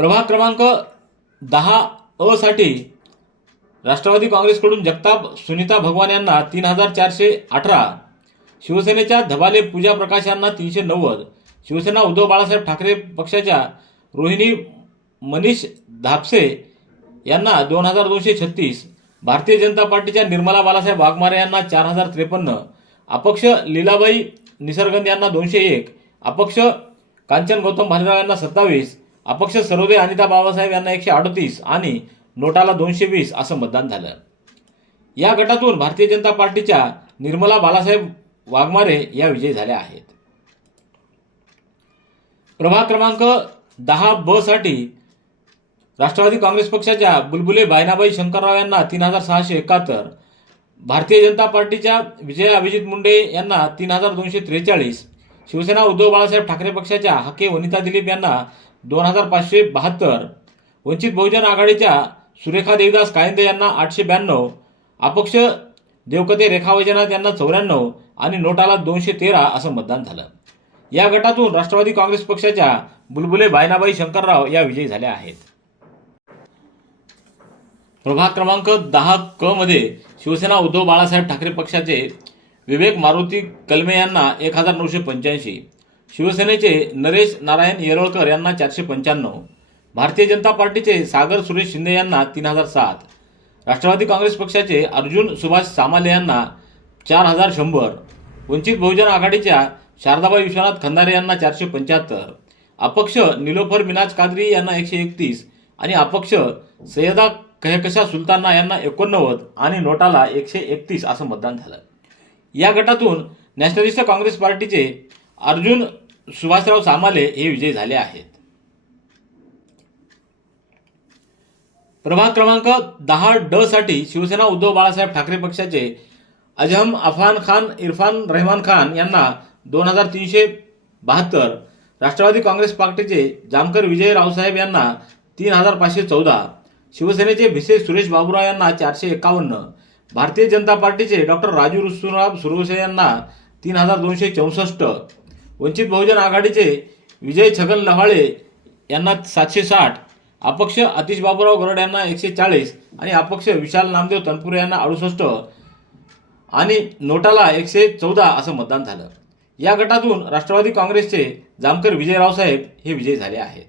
प्रभाग क्रमांक 10 साठी राष्ट्रवादी काँग्रेसकडून जगताप सुनीता भगवान यांना 3418, शिवसेनेच्या धबाले पूजा प्रकाश यांना 390, शिवसेना उद्धव बाळासाहेब ठाकरे पक्षाच्या रोहिणी मनीष धापसे यांना 2236, भारतीय जनता पार्टीच्या निर्मला बालासाहेब वाघमारे यांना 4053, अपक्ष लीलाबाई निसर्गंद यांना 201, अपक्ष कांचन गौतम भालेराव यांना 27, अपक्ष सरोदे अनिता बाबासाहेब यांना 138 आणि नोटाला 220 असं मतदान झालं. या गटातून भारतीय जनता पार्टीच्या निर्मला बालासाहेब वाघमारे या विजयी झाल्या आहेत. प्रभाग क्रमांक 10 साठी राष्ट्रवादी काँग्रेस पक्षाच्या बुलबुले बायनाबाई शंकरराव यांना 3671, भारतीय जनता पार्टीच्या विजया अभिजित मुंडे यांना 3243, शिवसेना उद्धव बाळासाहेब ठाकरे पक्षाच्या हके वनिता दिलीप यांना 2572, वंचित बहुजन आघाडीच्या सुरेखा देवीदास कायंदे यांना 892, अपक्ष देवकते रेखा वैजनाथ यांना 94 आणि नोटाला 213 असं मतदान झालं. या गटातून राष्ट्रवादी काँग्रेस पक्षाच्या बुलबुले बायनाबाई शंकरराव या विजयी झाल्या आहेत. प्रभाग क्रमांक 10 मध्ये शिवसेना उद्धव बाळासाहेब ठाकरे पक्षाचे विवेक मारुती कलमे यांना 1985, शिवसेनेचे नरेश नारायण येरवळकर यांना 495, भारतीय जनता पार्टीचे सागर सुरेश शिंदे यांना 3007, राष्ट्रवादी काँग्रेस पक्षाचे अर्जुन सुभाष सामाले यांना 4100, वंचित बहुजन आघाडीच्या शारदाबाई विश्वनाथ खंदारे यांना 475, अपक्ष निलोफर मिनाज कादरी यांना 131 आणि अपक्ष सय्यदा कहकशा सुलताना यांना 89 आणि नोटाला 131 असं मतदान झालं. या गटातून नॅशनलिस्ट काँग्रेस पार्टीचे अर्जुन सुभाषराव सामाले हे विजयी झाले आहेत. प्रभाग क्रमांक 10 साठी शिवसेना उद्धव बाळासाहेब ठाकरे पक्षाचे अजहम अफान खान इरफान रहमान खान यांना 2372, राष्ट्रवादी काँग्रेस पार्टीचे जामकर विजय रावसाहेब यांना 3514, शिवसेनेचे भिसे सुरेश बाबूराव यांना 451, भारतीय जनता पार्टीचे डॉक्टर राजू रुस्तुराम सुरवसे यांना 3264, वंचित बहुजन आघाडीचे विजय छगन लव्हाळे यांना 760, अपक्ष आतिश बाबूराव गरड यांना 140 आणि अपक्ष विशाल नामदेव तनपुरे यांना 68 आणि नोटाला 114 असं मतदान झालं. या गटातून राष्ट्रवादी काँग्रेसचे जामकर विजय रावसाहेब हे विजयी झाले आहेत.